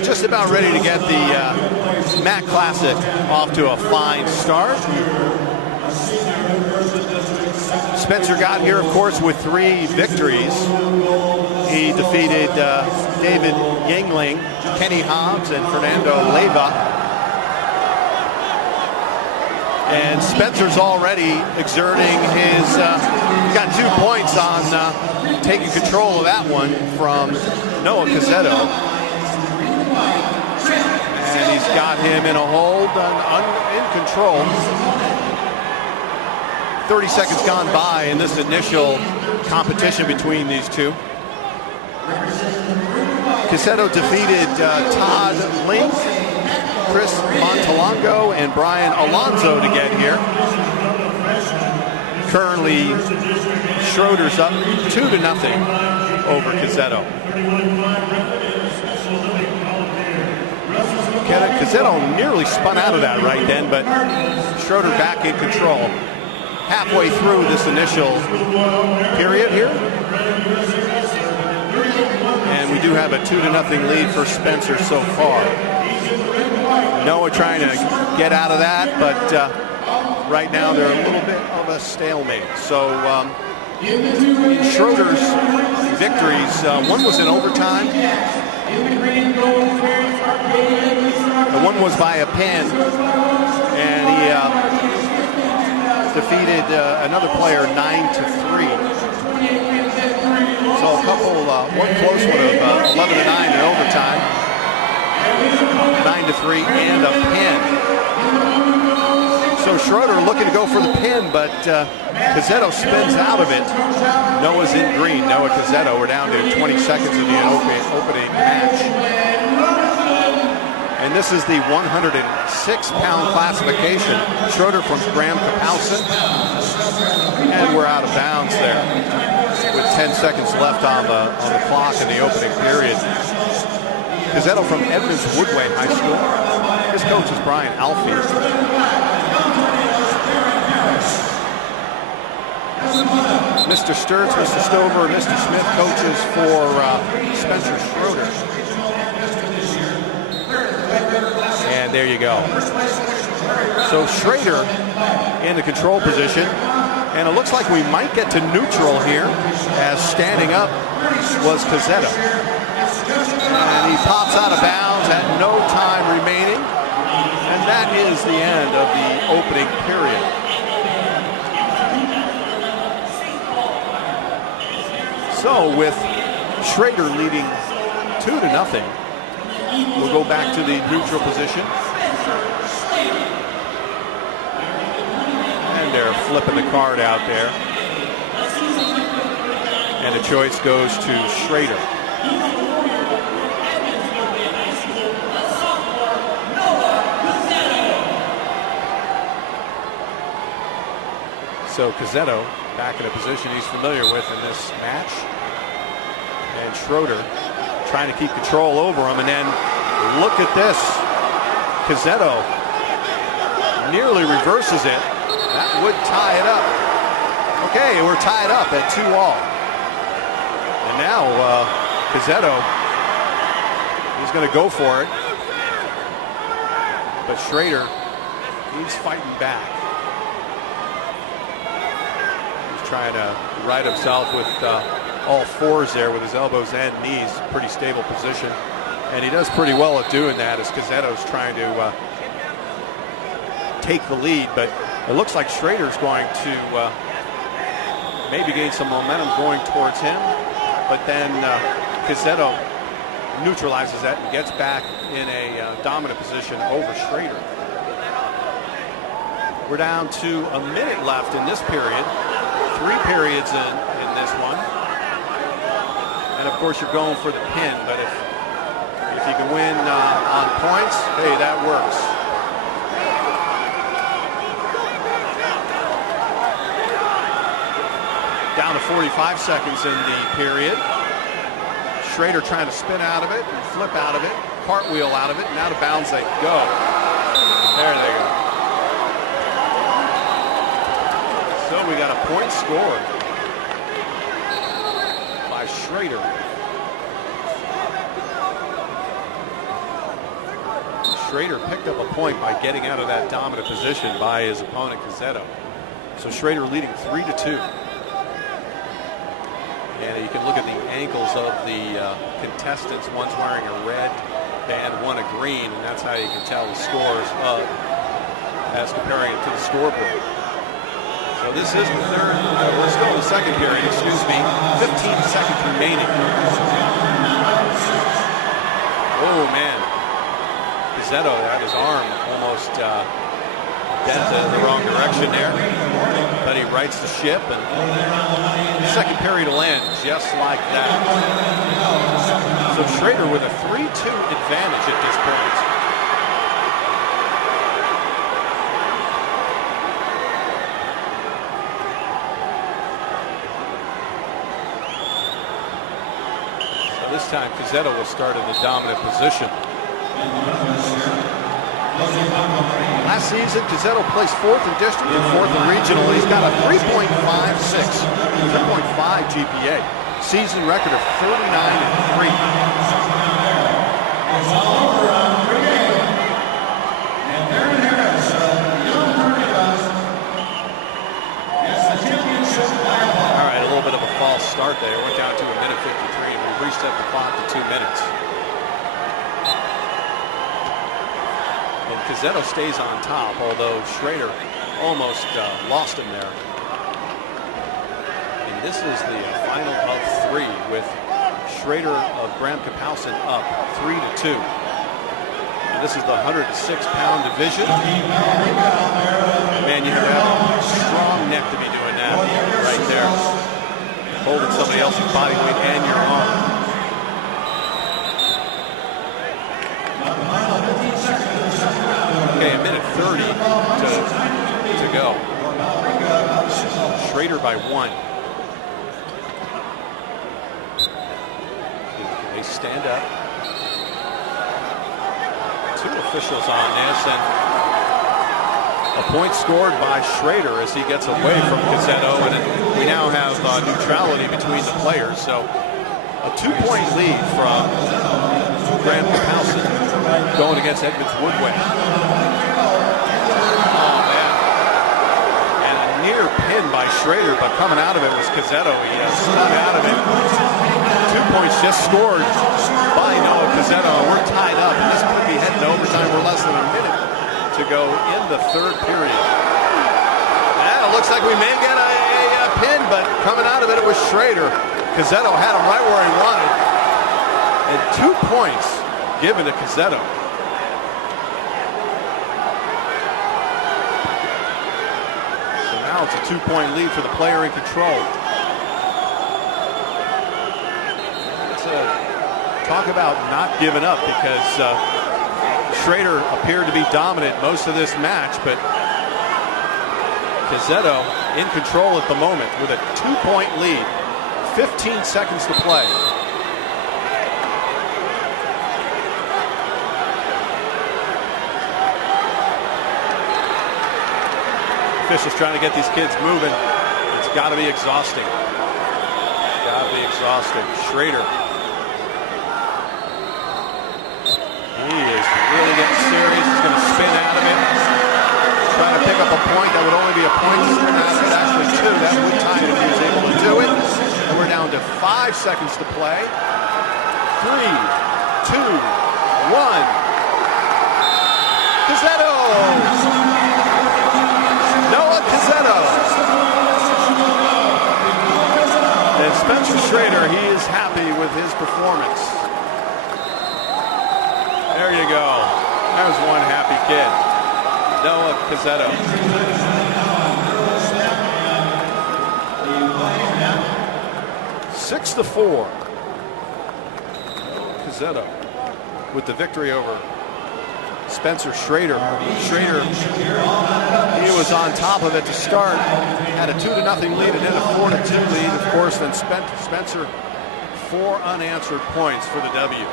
we're just about ready to get the MAC Classic off to a fine start. Spencer got here, of course, with 3 victories. He defeated David Yingling, Kenny Hobbs, and Fernando Leyva. And Spencer's already exerting his, got 2 points on taking control of that one from Noah Cazzetto. And he's got him in a hold, in control. 30 seconds gone by in this initial competition between these two. Cazzetto defeated Todd Link, Chris Montalongo, and Brian Alonso to get here. Currently, Schroeder's up 2-0 over Cazzetto. Cazzetto nearly spun out of that right then, but Schroeder back in control. Halfway through this initial period here. And we do have a 2-0 lead for Spencer so far. Noah trying to get out of that, but right now they're a little bit of a stalemate. So Schroeder's victories, one was in overtime, and one was by a pin, and he defeated another player 9-3. So a couple, one close one of 11-9 in overtime, 9-3, and a pin. So Schroeder looking to go for the pin, but Cazzetto spins out of it. Noah's in green. Noah Cazzetto. We're down to 20 seconds in the opening match. And this is the 106-pound classification. Schroeder from Graham Kapowsin. And we're out of bounds there with 10 seconds left on the clock in the opening period. Cazzetto from Edmonds Woodway High School. His coach is Brian Alfie. Mr. Sturts, Mr. Stover, Mr. Smith coaches for Spencer Schroeder. And there you go. So Schroeder in the control position. And it looks like we might get to neutral here, as standing up was Cazzetto. And he pops out of bounds at no time remaining. And that is the end of the opening period. So with Schroeder leading 2-0, we'll go back to the neutral position. And they're flipping the card out there. And the choice goes to Schroeder. So Cazzetto back in a position he's familiar with in this match. And Schroeder trying to keep control over him. And then look at this. Cazzetto nearly reverses it. That would tie it up. Okay, we're tied up at 2-all. And now Cazzetto is going to go for it. But Schroeder, he's fighting back. He's trying to right himself with all fours there with his elbows and knees. Pretty stable position. And he does pretty well at doing that as Cazzetto's trying to take the lead. But it looks like Schroeder's going to maybe gain some momentum going towards him. But then Cazzetto neutralizes that and gets back in a dominant position over Schroeder. We're down to a minute left in this period. 3 periods in this one. And of course you're going for the pin, but if you can win on points, hey, that works. Down to 45 seconds in the period. Schroeder trying to spin out of it, and flip out of it, cartwheel out of it, and out of bounds they go. There they go. So we got a point scored by Schroeder. Schrader picked up a point by getting out of that dominant position by his opponent Cazzetto. So Schrader leading 3-2. And you can look at the ankles of the contestants. One's wearing a red band, one a green, and that's how you can tell the scores as comparing it to the scoreboard. So this is the third. We're still in the second period, excuse me. 15 seconds remaining. Oh, man. Cazzetto had his arm almost bent in the wrong direction there. But he rights the ship, and the second period will end just like that. So Schrader with a 3-2 advantage at this point. This time, Cazzetto will start in the dominant position. Last season, Cazzetto placed 4th in district and 4th in regional. He's got a 3.5 GPA. Season record of 39-3. All right, a little bit of a false start there. Went down to a minute 53. We reset the clock to 2 minutes. And Cazzetto stays on top, although Schrader almost lost him there. And this is the final of 3 with Schrader of Graham-Kapowsin up 3-2. And this is the 106-pound division. Man, you have a strong neck to be doing that right there. Holding somebody else's body weight and your arm. Okay, a minute 30 to go. Schrader by 1. They stand up. 2 officials on this, and a point scored by Schrader as he gets away from Cazzetto, and we now have neutrality between the players. So a 2-point lead from Graham-Kapowsin going against Edmonds Woodway. Oh, man. And a near pin by Schrader, but coming out of it was Cazzetto. He spun out of it. 2 points just scored by Noah Cazzetto. We're tied up, and this could be heading to overtime. We're less than a minute to go in the third period. And it looks like we may get a pin, but coming out of it, it was Schrader. Cazzetto had him right where he wanted. And 2 points given to Cazzetto. So now it's a 2-point lead for the player in control. Let's talk about not giving up, because Schrader appeared to be dominant most of this match, but Cazzetto in control at the moment with a 2-point lead. 15 seconds to play. Officials trying to get these kids moving. It's got to be exhausting. It's got to be exhausting. Schrader. He is really getting serious. He's going to spin out of it. Trying to pick up a point. That would only be a point to spin out of it. Actually 2. That would tie it if he was able to do it. And we're down to 5 seconds to play. 3, 2, 1. Cazzetto! Noah Cazzetto! And Spencer Schrader, he is happy with his performance. There you go. There's one happy kid. Noah Cazzetto. 6-4. Cazzetto with the victory over Spencer Schrader. Schrader, he was on top of it to start. Had a 2-0 lead and then a 4-2 lead. Of course, then Spencer 4 unanswered points for the W.